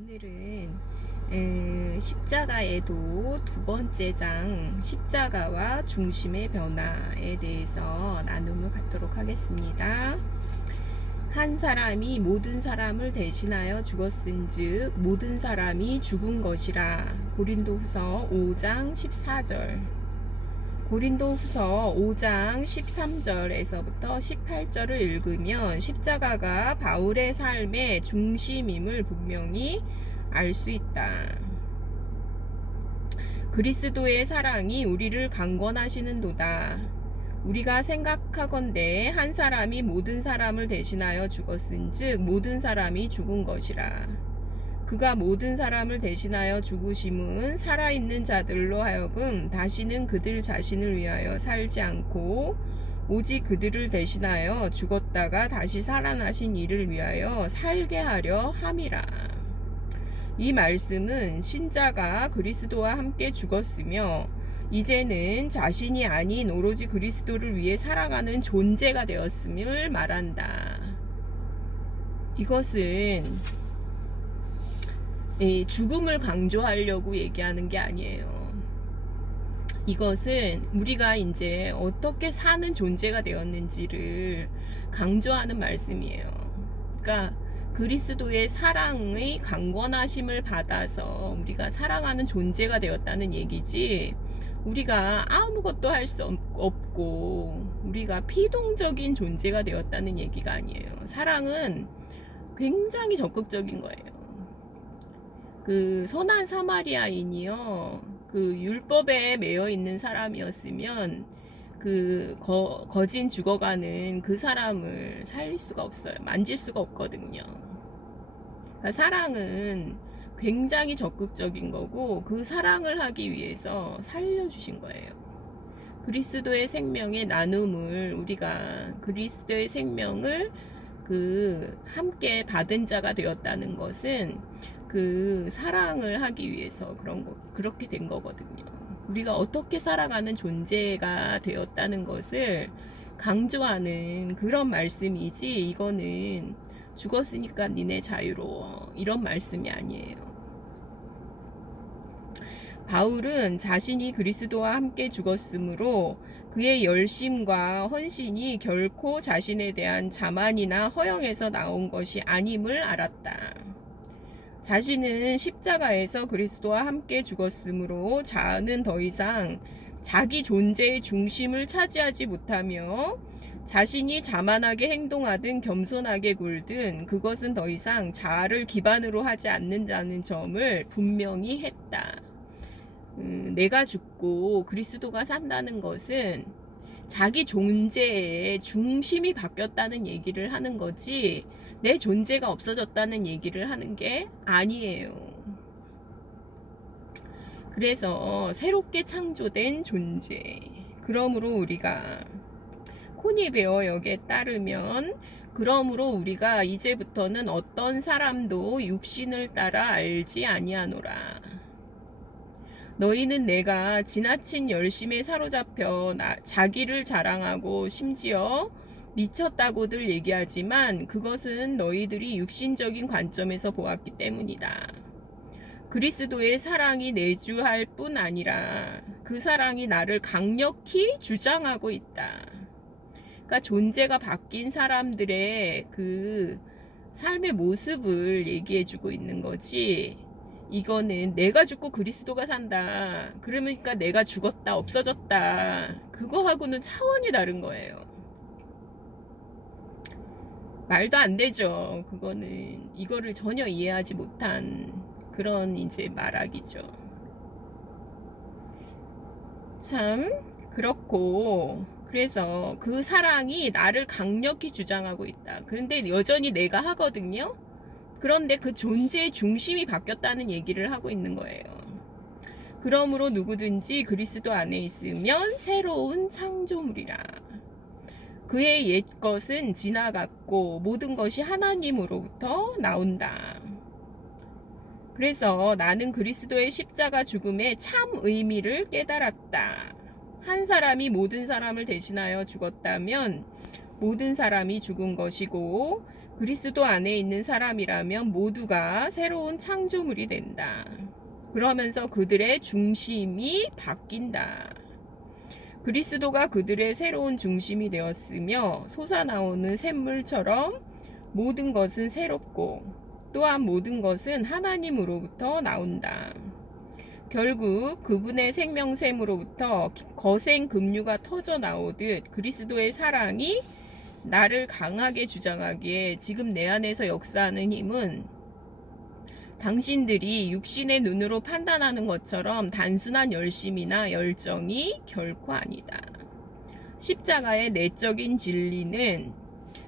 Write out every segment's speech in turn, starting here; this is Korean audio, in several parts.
오늘은 십자가에도 두 번째 장 십자가와 중심의 변화에 대해서 나눔을 갖도록 하겠습니다. 한 사람이 모든 사람을 대신하여 죽었은즉 모든 사람이 죽은 것이라. 고린도후서 5장 14절. 고린도후서 5장 13절에서부터 18절을 읽으면 십자가가 바울의 삶의 중심임을 분명히 알 수 있다. 그리스도의 사랑이 우리를 강권하시는도다. 우리가 생각하건대 한 사람이 모든 사람을 대신하여 죽었은즉 모든 사람이 죽은 것이라. 그가 모든 사람을 대신하여 죽으심은 살아있는 자들로 하여금 다시는 그들 자신을 위하여 살지 않고 오직 그들을 대신하여 죽었다가 다시 살아나신 이를 위하여 살게 하려 함이라. 이 말씀은 신자가 그리스도와 함께 죽었으며 이제는 자신이 아닌 오로지 그리스도를 위해 살아가는 존재가 되었음을 말한다. 이것은 죽음을 강조하려고 얘기하는 게 아니에요. 이것은 우리가 이제 어떻게 사는 존재가 되었는지를 강조하는 말씀이에요. 그러니까 그리스도의 사랑의 강권하심을 받아서 우리가 살아가는 존재가 되었다는 얘기지, 우리가 아무것도 할 수 없고 우리가 피동적인 존재가 되었다는 얘기가 아니에요. 사랑은 굉장히 적극적인 거예요. 그 선한 사마리아인이요, 그 율법에 매여 있는 사람이었으면 그 거진 죽어가는 그 사람을 살릴 수가 없어요. 만질 수가 없거든요. 그러니까 사랑은 굉장히 적극적인 거고 그 사랑을 하기 위해서 살려주신 거예요. 그리스도의 생명의 나눔을, 우리가 그리스도의 생명을 함께 받은 자가 되었다는 것은 그 사랑을 하기 위해서 그렇게 된 거거든요. 우리가 어떻게 살아가는 존재가 되었다는 것을 강조하는 그런 말씀이지, 이거는 죽었으니까 니네 자유로워 이런 말씀이 아니에요. 바울은 자신이 그리스도와 함께 죽었으므로 그의 열심과 헌신이 결코 자신에 대한 자만이나 허영에서 나온 것이 아님을 알았다. 자신은 십자가에서 그리스도와 함께 죽었으므로 자아는 더 이상 자기 존재의 중심을 차지하지 못하며 자신이 자만하게 행동하든 겸손하게 굴든 그것은 더 이상 자아를 기반으로 하지 않는다는 점을 분명히 했다. 내가 죽고 그리스도가 산다는 것은 자기 존재의 중심이 바뀌었다는 얘기를 하는 거지, 내 존재가 없어졌다는 얘기를 하는 게 아니에요. 그래서 새롭게 창조된 존재. 그러므로 우리가 코니베어 역에 따르면, 그러므로 우리가 이제부터는 어떤 사람도 육신을 따라 알지 아니하노라. 너희는 내가 지나친 열심에 사로잡혀 자기를 자랑하고 심지어 미쳤다고들 얘기하지만 그것은 너희들이 육신적인 관점에서 보았기 때문이다. 그리스도의 사랑이 내주할 뿐 아니라 그 사랑이 나를 강력히 주장하고 있다. 그러니까 존재가 바뀐 사람들의 그 삶의 모습을 얘기해주고 있는 거지, 이거는 내가 죽고 그리스도가 산다, 그러니까 내가 죽었다, 없어졌다, 그거하고는 차원이 다른 거예요. 말도 안 되죠. 그거는 이거를 전혀 이해하지 못한 그런 이제 말하기죠. 참 그렇고, 그래서 그 사랑이 나를 강력히 주장하고 있다. 그런데 여전히 내가 하거든요. 그런데 그 존재의 중심이 바뀌었다는 얘기를 하고 있는 거예요. 그러므로 누구든지 그리스도 안에 있으면 새로운 창조물이라. 그의 옛 것은 지나갔고 모든 것이 하나님으로부터 나온다. 그래서 나는 그리스도의 십자가 죽음의 참 의미를 깨달았다. 한 사람이 모든 사람을 대신하여 죽었다면 모든 사람이 죽은 것이고 그리스도 안에 있는 사람이라면 모두가 새로운 창조물이 된다. 그러면서 그들의 중심이 바뀐다. 그리스도가 그들의 새로운 중심이 되었으며 솟아나오는 샘물처럼 모든 것은 새롭고 또한 모든 것은 하나님으로부터 나온다. 결국 그분의 생명샘으로부터 거센 급류가 터져 나오듯 그리스도의 사랑이 나를 강하게 주장하기에 지금 내 안에서 역사하는 힘은 당신들이 육신의 눈으로 판단하는 것처럼 단순한 열심이나 열정이 결코 아니다. 십자가의 내적인 진리는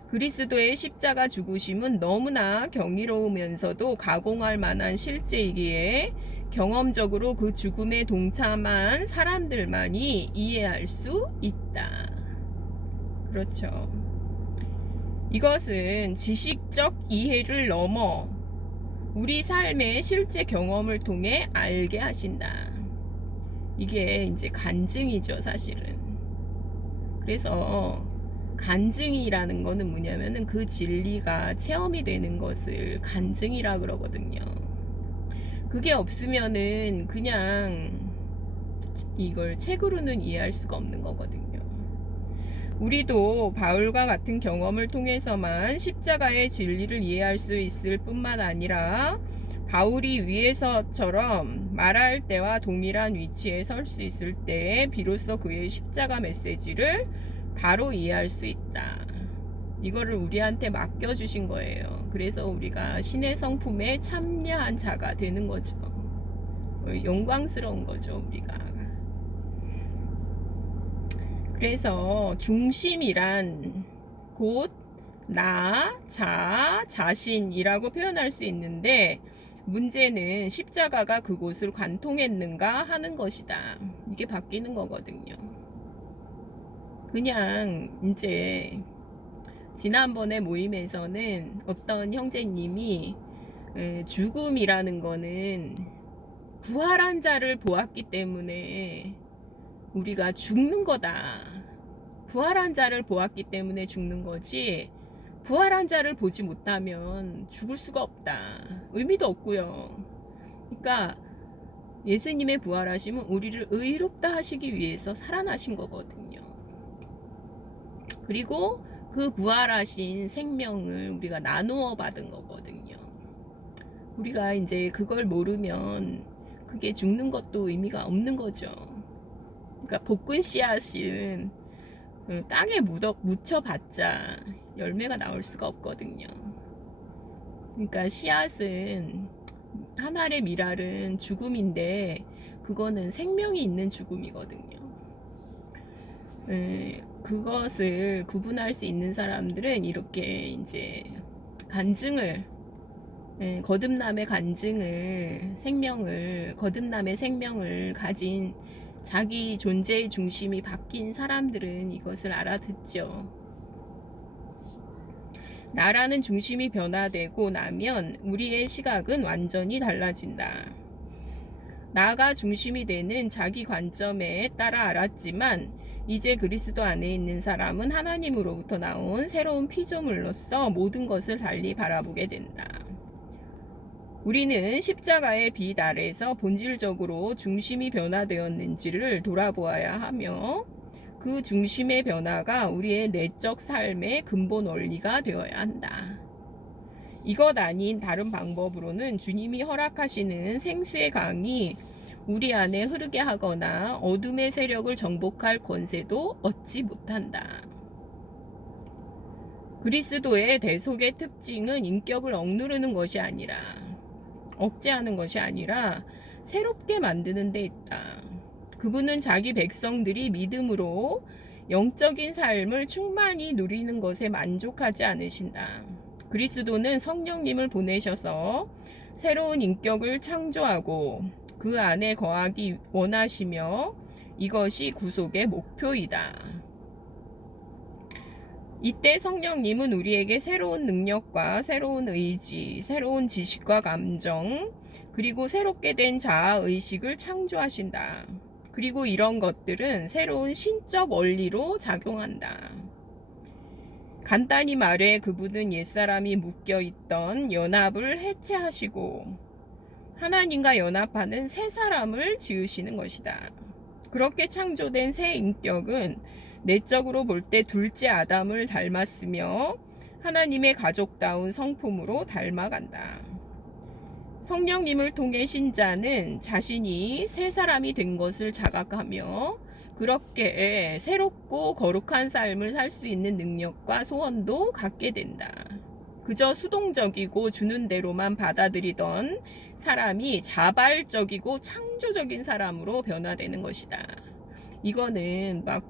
그리스도의 십자가 죽으심은 너무나 경이로우면서도 가공할 만한 실제이기에 경험적으로 그 죽음에 동참한 사람들만이 이해할 수 있다. 그렇죠. 이것은 지식적 이해를 넘어 우리 삶의 실제 경험을 통해 알게 하신다. 이게 이제 간증이죠, 사실은. 그래서 간증이라는 거는 뭐냐면은 그 진리가 체험이 되는 것을 간증이라 그러거든요. 그게 없으면은 그냥 이걸 책으로는 이해할 수가 없는 거거든요. 우리도 바울과 같은 경험을 통해서만 십자가의 진리를 이해할 수 있을 뿐만 아니라 바울이 위에서처럼 말할 때와 동일한 위치에 설 수 있을 때에 비로소 그의 십자가 메시지를 바로 이해할 수 있다. 이거를 우리한테 맡겨주신 거예요. 그래서 우리가 신의 성품에 참여한 자가 되는 거죠. 영광스러운 거죠, 우리가. 그래서 중심이란 곧 나, 자신이라고 표현할 수 있는데 문제는 십자가가 그곳을 관통했는가 하는 것이다. 이게 바뀌는 거거든요. 그냥 이제 지난번에 모임에서는 어떤 형제님이 죽음이라는 거는 부활한 자를 보았기 때문에 우리가 죽는 거다. 부활한 자를 보았기 때문에 죽는 거지 부활한 자를 보지 못하면 죽을 수가 없다. 의미도 없고요. 그러니까 예수님의 부활하심은 우리를 의롭다 하시기 위해서 살아나신 거거든요. 그리고 그 부활하신 생명을 우리가 나누어 받은 거거든요. 우리가 이제 그걸 모르면 그게 죽는 것도 의미가 없는 거죠. 그러니까 볶은 씨앗은 땅에 묻혀봤자 열매가 나올 수가 없거든요. 그러니까 씨앗은 한 알의 밀알은 죽음인데 그거는 생명이 있는 죽음이거든요. 그것을 구분할 수 있는 사람들은 이렇게 이제 간증을 거듭남의 간증을 거듭남의 생명을 가진 자기 존재의 중심이 바뀐 사람들은 이것을 알아듣죠. 나라는 중심이 변화되고 나면 우리의 시각은 완전히 달라진다. 나가 중심이 되는 자기 관점에 따라 알았지만 이제 그리스도 안에 있는 사람은 하나님으로부터 나온 새로운 피조물로서 모든 것을 달리 바라보게 된다. 우리는 십자가의 빛 아래서 본질적으로 중심이 변화되었는지를 돌아보아야 하며 그 중심의 변화가 우리의 내적 삶의 근본 원리가 되어야 한다. 이것 아닌 다른 방법으로는 주님이 허락하시는 생수의 강이 우리 안에 흐르게 하거나 어둠의 세력을 정복할 권세도 얻지 못한다. 그리스도의 대속의 특징은 인격을 억누르는 것이 아니라 억제하는 것이 아니라 새롭게 만드는 데 있다. 그분은 자기 백성들이 믿음으로 영적인 삶을 충만히 누리는 것에 만족하지 않으신다. 그리스도는 성령님을 보내셔서 새로운 인격을 창조하고 그 안에 거하기 원하시며 이것이 구속의 목표이다. 이때 성령님은 우리에게 새로운 능력과 새로운 의지, 새로운 지식과 감정, 그리고 새롭게 된 자아의식을 창조하신다. 그리고 이런 것들은 새로운 신적 원리로 작용한다. 간단히 말해 그분은 옛사람이 묶여있던 연합을 해체하시고 하나님과 연합하는 새 사람을 지으시는 것이다. 그렇게 창조된 새 인격은 내적으로 볼 때 둘째 아담을 닮았으며 하나님의 가족다운 성품으로 닮아간다. 성령님을 통해 신자는 자신이 새 사람이 된 것을 자각하며 그렇게 새롭고 거룩한 삶을 살 수 있는 능력과 소원도 갖게 된다. 그저 수동적이고 주는 대로만 받아들이던 사람이 자발적이고 창조적인 사람으로 변화되는 것이다. 이거는 막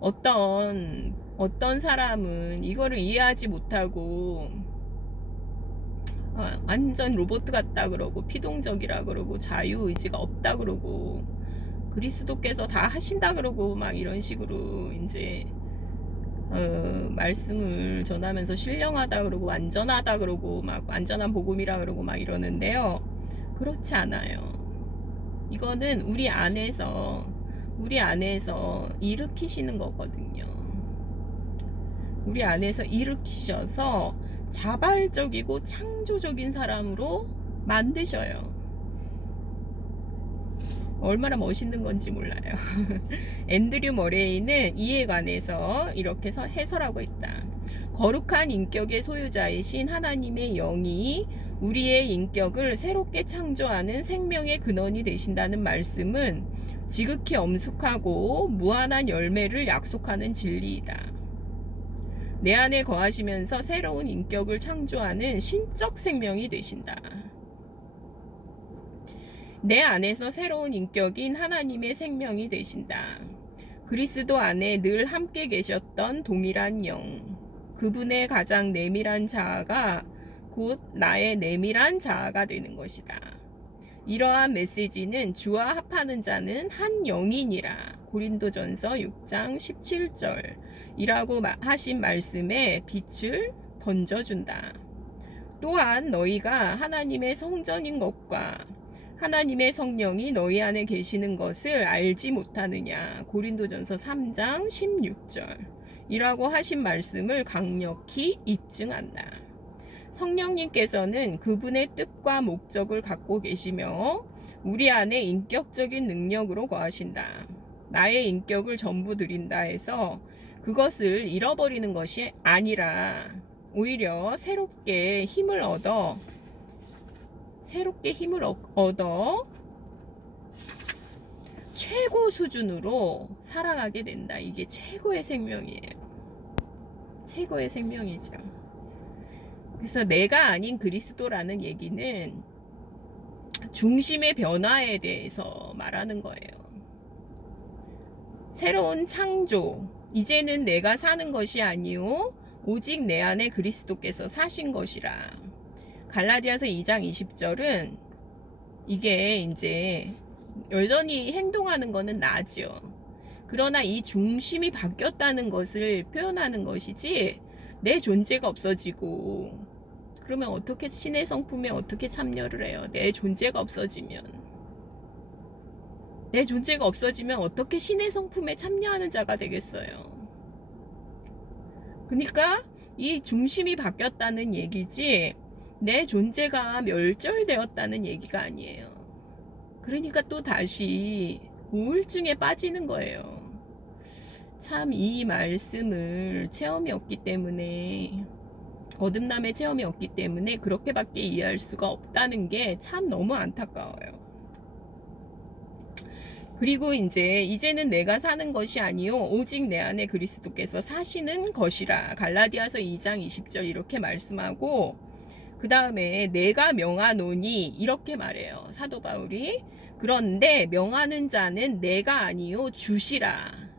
어떤 사람은 이거를 이해하지 못하고 완전 로봇 같다 그러고 피동적이라 그러고 자유의지가 없다 그러고 그리스도께서 다 하신다 그러고 막 이런 식으로 이제 말씀을 전하면서 신령하다 그러고 완전하다 그러고 막 완전한 복음이라 그러고 막 이러는데요. 그렇지 않아요. 이거는 우리 안에서 일으키시는 거거든요. 우리 안에서 일으키셔서 자발적이고 창조적인 사람으로 만드셔요. 얼마나 멋있는 건지 몰라요. 앤드류 머레이는 이에 관해서 이렇게 해설하고 있다. 거룩한 인격의 소유자이신 하나님의 영이 우리의 인격을 새롭게 창조하는 생명의 근원이 되신다는 말씀은 지극히 엄숙하고 무한한 열매를 약속하는 진리이다. 내 안에 거하시면서 새로운 인격을 창조하는 신적 생명이 되신다. 내 안에서 새로운 인격인 하나님의 생명이 되신다. 그리스도 안에 늘 함께 계셨던 동일한 영, 그분의 가장 내밀한 자아가 곧 나의 내밀한 자아가 되는 것이다. 이러한 메시지는 주와 합하는 자는 한 영이니라. 고린도전서 6장 17절 이라고 하신 말씀에 빛을 던져준다. 또한 너희가 하나님의 성전인 것과 하나님의 성령이 너희 안에 계시는 것을 알지 못하느냐. 고린도전서 3장 16절 이라고 하신 말씀을 강력히 입증한다. 성령님께서는 그분의 뜻과 목적을 갖고 계시며 우리 안에 인격적인 능력으로 거하신다. 나의 인격을 전부 드린다 해서 그것을 잃어버리는 것이 아니라 오히려 새롭게 힘을 얻어 최고 수준으로 살아가게 된다. 이게 최고의 생명이에요. 최고의 생명이죠. 그래서 내가 아닌 그리스도라는 얘기는 중심의 변화에 대해서 말하는 거예요. 새로운 창조, 이제는 내가 사는 것이 아니요 오직 내 안에 그리스도께서 사신 것이라. 갈라디아서 2장 20절은 이게 이제 여전히 행동하는 거는 나죠. 그러나 이 중심이 바뀌었다는 것을 표현하는 것이지 내 존재가 없어지고 그러면 어떻게 신의 성품에 어떻게 참여를 해요? 내 존재가 없어지면 어떻게 신의 성품에 참여하는 자가 되겠어요? 그러니까 이 중심이 바뀌었다는 얘기지 내 존재가 멸절되었다는 얘기가 아니에요. 그러니까 또 다시 우울증에 빠지는 거예요. 참 이 말씀을 체험이 없기 때문에 거듭남의 체험이 없기 때문에 그렇게밖에 이해할 수가 없다는 게 참 너무 안타까워요. 그리고 이제는 내가 사는 것이 아니요 오직 내 안에 그리스도께서 사시는 것이라. 갈라디아서 2장 20절 이렇게 말씀하고 그 다음에 내가 명하노니 이렇게 말해요. 사도 바울이. 그런데 명하는 자는 내가 아니요 주시라.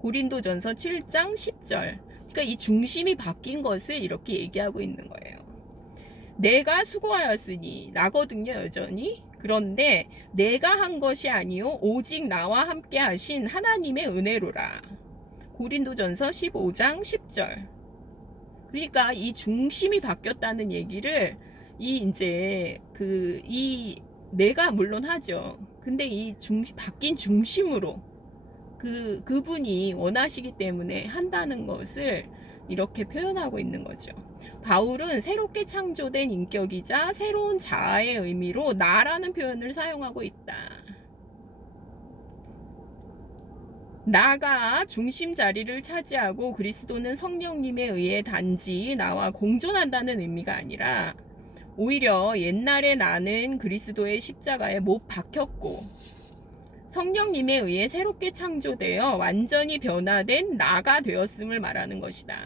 고린도전서 7장 10절. 그러니까 이 중심이 바뀐 것을 이렇게 얘기하고 있는 거예요. 내가 수고하였으니 나거든요 여전히. 그런데 내가 한 것이 아니요 오직 나와 함께 하신 하나님의 은혜로라. 고린도전서 15장 10절. 그러니까 이 중심이 바뀌었다는 얘기를 내가 물론 하죠. 근데 이 바뀐 중심으로 그분이 원하시기 때문에 한다는 것을 이렇게 표현하고 있는 거죠. 바울은 새롭게 창조된 인격이자 새로운 자아의 의미로 나라는 표현을 사용하고 있다. 나가 중심 자리를 차지하고 그리스도는 성령님에 의해 단지 나와 공존한다는 의미가 아니라 오히려 옛날에 나는 그리스도의 십자가에 못 박혔고 성령님에 의해 새롭게 창조되어 완전히 변화된 나가 되었음을 말하는 것이다.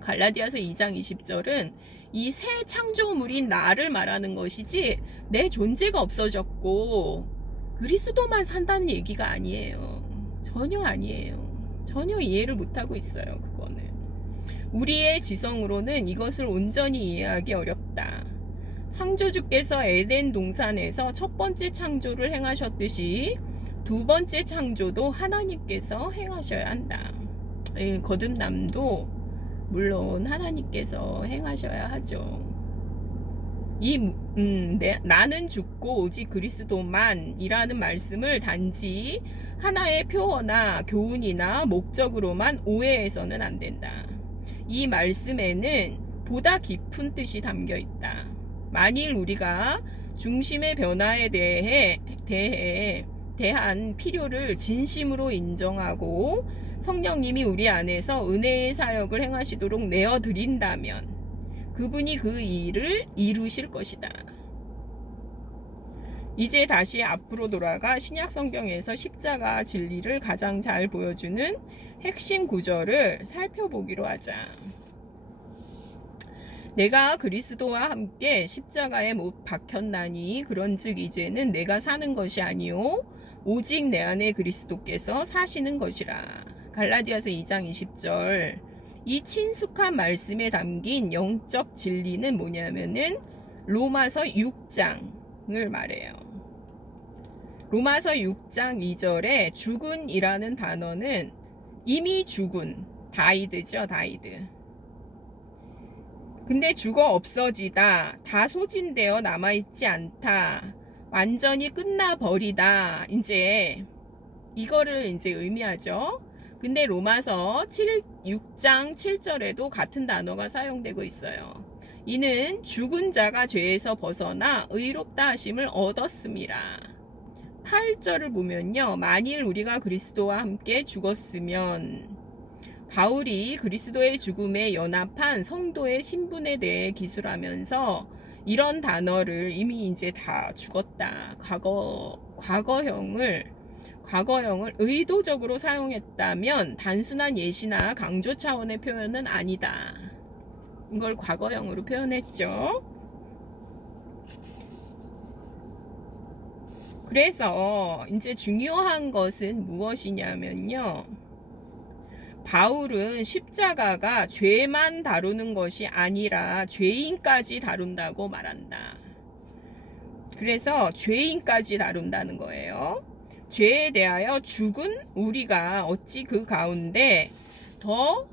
갈라디아서 2장 20절은 이 새 창조물인 나를 말하는 것이지 내 존재가 없어졌고 그리스도만 산다는 얘기가 아니에요. 전혀 아니에요. 전혀 이해를 못하고 있어요. 그거는 우리의 지성으로는 이것을 온전히 이해하기 어렵다. 창조주께서 에덴 동산에서 첫 번째 창조를 행하셨듯이 두 번째 창조도 하나님께서 행하셔야 한다. 거듭남도 물론 하나님께서 행하셔야 하죠. 나는 죽고 오직 그리스도만이라는 말씀을 단지 하나의 표어나 교훈이나 목적으로만 오해해서는 안 된다. 이 말씀에는 보다 깊은 뜻이 담겨 있다. 만일 우리가 중심의 변화에 대한 필요를 진심으로 인정하고 성령님이 우리 안에서 은혜의 사역을 행하시도록 내어드린다면 그분이 그 일을 이루실 것이다. 이제 다시 앞으로 돌아가 신약 성경에서 십자가 진리를 가장 잘 보여주는 핵심 구절을 살펴보기로 하자. 내가 그리스도와 함께 십자가에 못 박혔나니 그런즉 이제는 내가 사는 것이 아니요 오직 내 안에 그리스도께서 사시는 것이라. 갈라디아서 2장 20절. 이 친숙한 말씀에 담긴 영적 진리는 뭐냐면은 로마서 6장을 말해요. 로마서 6장 2절에 죽은이라는 단어는 이미 죽은, 다이드죠, 다이드. 근데 죽어 없어지다, 다 소진되어 남아있지 않다, 완전히 끝나버리다, 이거를 의미하죠. 근데 로마서 6장 7절에도 같은 단어가 사용되고 있어요. 이는 죽은 자가 죄에서 벗어나 의롭다 하심을 얻었습니다. 8절을 보면요. 만일 우리가 그리스도와 함께 죽었으면 바울이 그리스도의 죽음에 연합한 성도의 신분에 대해 기술하면서 이런 단어를 이미 다 죽었다. 과거형을 의도적으로 사용했다면 단순한 예시나 강조 차원의 표현은 아니다. 이걸 과거형으로 표현했죠. 그래서 중요한 것은 무엇이냐면요. 바울은 십자가가 죄만 다루는 것이 아니라 죄인까지 다룬다고 말한다. 그래서 죄인까지 다룬다는 거예요. 죄에 대하여 죽은 우리가 어찌 그 가운데 더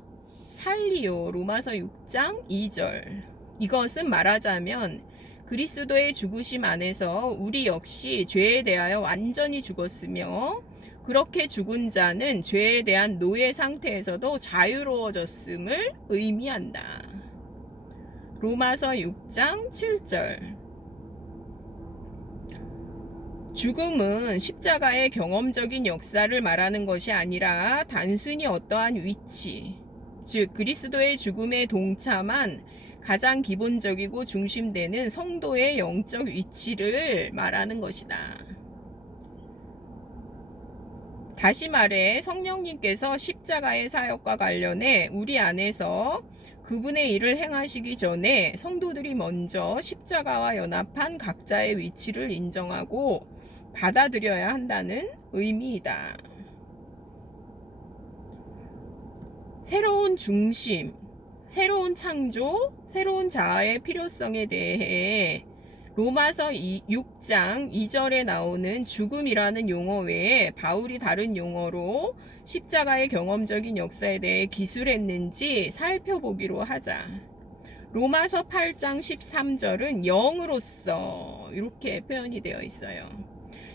살리요. 로마서 6장 2절. 이것은 말하자면 그리스도의 죽으심 안에서 우리 역시 죄에 대하여 완전히 죽었으며 그렇게 죽은 자는 죄에 대한 노예 상태에서도 자유로워졌음을 의미한다. 로마서 6장 7절. 죽음은 십자가의 경험적인 역사를 말하는 것이 아니라 단순히 어떠한 위치, 즉 그리스도의 죽음에 동참한 가장 기본적이고 중심되는 성도의 영적 위치를 말하는 것이다. 다시 말해 성령님께서 십자가의 사역과 관련해 우리 안에서 그분의 일을 행하시기 전에 성도들이 먼저 십자가와 연합한 각자의 위치를 인정하고 받아들여야 한다는 의미이다. 새로운 중심, 새로운 창조, 새로운 자아의 필요성에 대해 로마서 6장 2절에 나오는 죽음이라는 용어 외에 바울이 다른 용어로 십자가의 경험적인 역사에 대해 기술했는지 살펴보기로 하자. 로마서 8장 13절은 영으로서 이렇게 표현이 되어 있어요.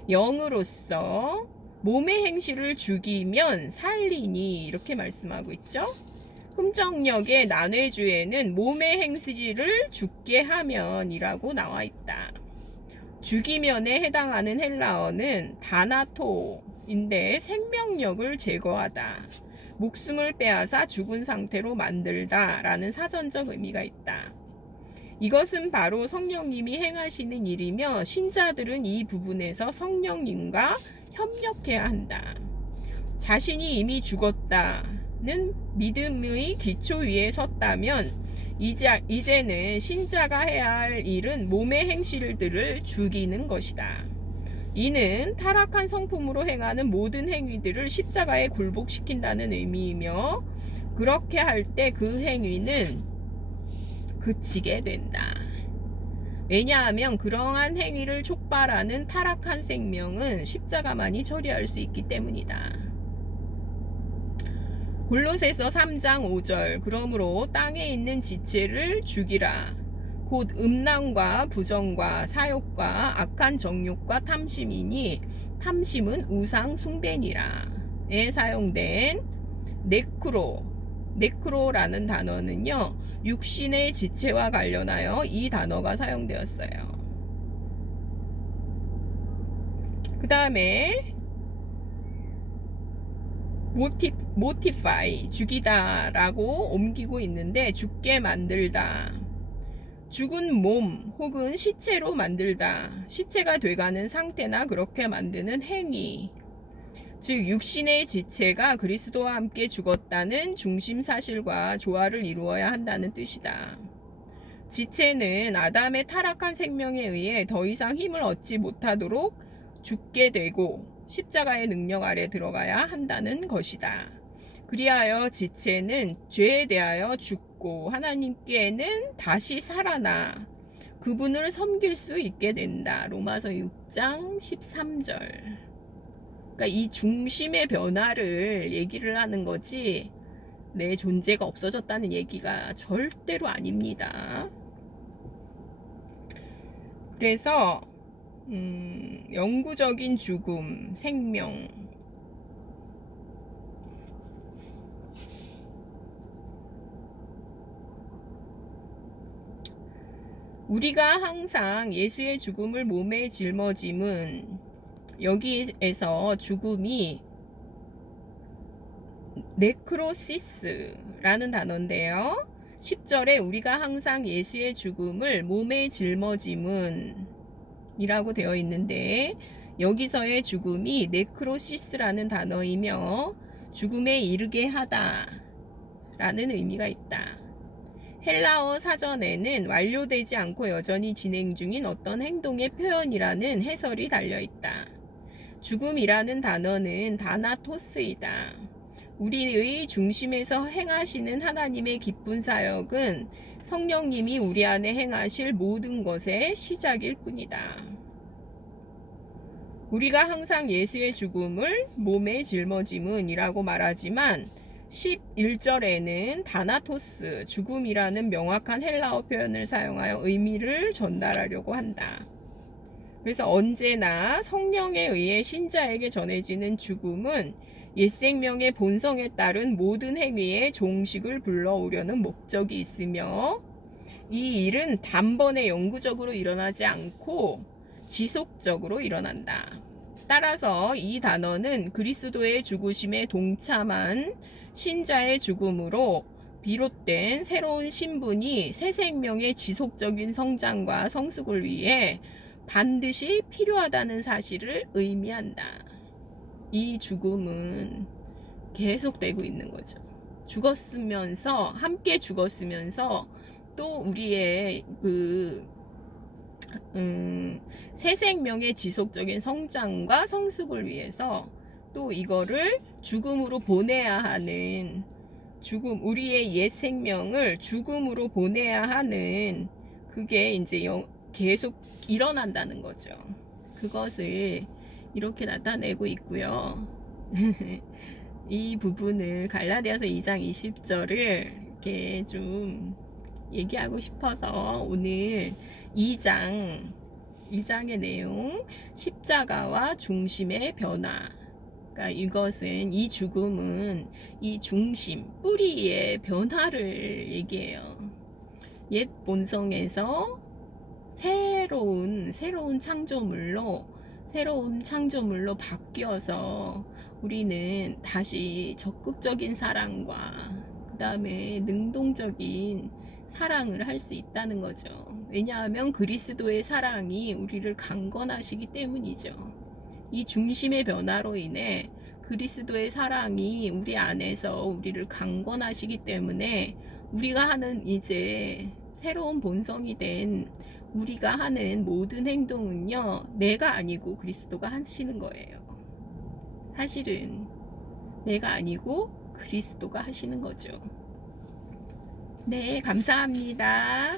영으로서 몸의 행실을 죽이면 살리니 이렇게 말씀하고 있죠. 흠정역의 난회주에는 몸의 행실을 죽게 하면이라고 나와 있다. 죽이면에 해당하는 헬라어는 다나토인데 생명력을 제거하다, 목숨을 빼앗아 죽은 상태로 만들다 라는 사전적 의미가 있다. 이것은 바로 성령님이 행하시는 일이며 신자들은 이 부분에서 성령님과 협력해야 한다. 자신이 이미 죽었다는 믿음의 기초 위에 섰다면 이제는 신자가 해야 할 일은 몸의 행실들을 죽이는 것이다. 이는 타락한 성품으로 행하는 모든 행위들을 십자가에 굴복시킨다는 의미이며, 그렇게 할 때 그 행위는 그치게 된다. 왜냐하면 그러한 행위를 촉발하는 타락한 생명은 십자가만이 처리할 수 있기 때문이다. 골로새서 3장 5절 그러므로 땅에 있는 지체를 죽이라. 곧 음란과 부정과 사욕과 악한 정욕과 탐심이니 탐심은 우상 숭배니라에 사용된 네크로라는 단어는요, 육신의 지체와 관련하여 이 단어가 사용되었어요. 그 다음에 모티파이, 죽이다 라고 옮기고 있는데, 죽게 만들다, 죽은 몸 혹은 시체로 만들다, 시체가 돼가는 상태나 그렇게 만드는 행위, 즉 육신의 지체가 그리스도와 함께 죽었다는 중심 사실과 조화를 이루어야 한다는 뜻이다. 지체는 아담의 타락한 생명에 의해 더 이상 힘을 얻지 못하도록 죽게 되고 십자가의 능력 아래 들어가야 한다는 것이다. 그리하여 지체는 죄에 대하여 죽고 하나님께는 다시 살아나 그분을 섬길 수 있게 된다. 로마서 6장 13절. 그러니까 이 중심의 변화를 얘기를 하는 거지, 내 존재가 없어졌다는 얘기가 절대로 아닙니다. 그래서 영구적인 죽음, 생명, 우리가 항상 예수의 죽음을 몸에 짊어짐은, 여기에서 죽음이 네크로시스라는 단어인데요, 10절에 우리가 항상 예수의 죽음을 몸에 짊어짐은 이라고 되어 있는데, 여기서의 죽음이 네크로시스라는 단어이며 죽음에 이르게 하다 라는 의미가 있다. 헬라어 사전에는 완료되지 않고 여전히 진행 중인 어떤 행동의 표현이라는 해설이 달려있다. 죽음이라는 단어는 다나토스이다. 우리의 중심에서 행하시는 하나님의 기쁜 사역은 성령님이 우리 안에 행하실 모든 것의 시작일 뿐이다. 우리가 항상 예수의 죽음을 몸에 짊어짐은 이라고 말하지만 11절에는 다나토스, 죽음이라는 명확한 헬라어 표현을 사용하여 의미를 전달하려고 한다. 그래서 언제나 성령에 의해 신자에게 전해지는 죽음은 옛 생명의 본성에 따른 모든 행위에 종식을 불러오려는 목적이 있으며, 이 일은 단번에 영구적으로 일어나지 않고 지속적으로 일어난다. 따라서 이 단어는 그리스도의 죽으심에 동참한 신자의 죽음으로 비롯된 새로운 신분이 새 생명의 지속적인 성장과 성숙을 위해 반드시 필요하다는 사실을 의미한다. 이 죽음은 계속되고 있는 거죠. 함께 죽었으면서 또 우리의 새 생명의 지속적인 성장과 성숙을 위해서 또 이거를 죽음으로 보내야 하는, 우리의 옛 생명을 죽음으로 보내야 하는, 그게 이제 계속 일어난다는 거죠. 그것을 이렇게 나타내고 있고요. 이 부분을 갈라디아서 2장 20절을 이렇게 좀 얘기하고 싶어서 오늘 2장의 내용, 십자가와 중심의 변화, 그러니까 이것은 이 죽음은 이 중심 뿌리의 변화를 얘기해요. 옛 본성에서 새로운 창조물로 바뀌어서 우리는 다시 적극적인 사랑과 그 다음에 능동적인 사랑을 할 수 있다는 거죠. 왜냐하면 그리스도의 사랑이 우리를 강건하시기 때문이죠. 이 중심의 변화로 인해 그리스도의 사랑이 우리 안에서 우리를 강건하시기 때문에 우리가 하는 이제 새로운 본성이 된 우리가 하는 모든 행동은요, 내가 아니고 그리스도가 하시는 거예요. 사실은 내가 아니고 그리스도가 하시는 거죠. 네, 감사합니다.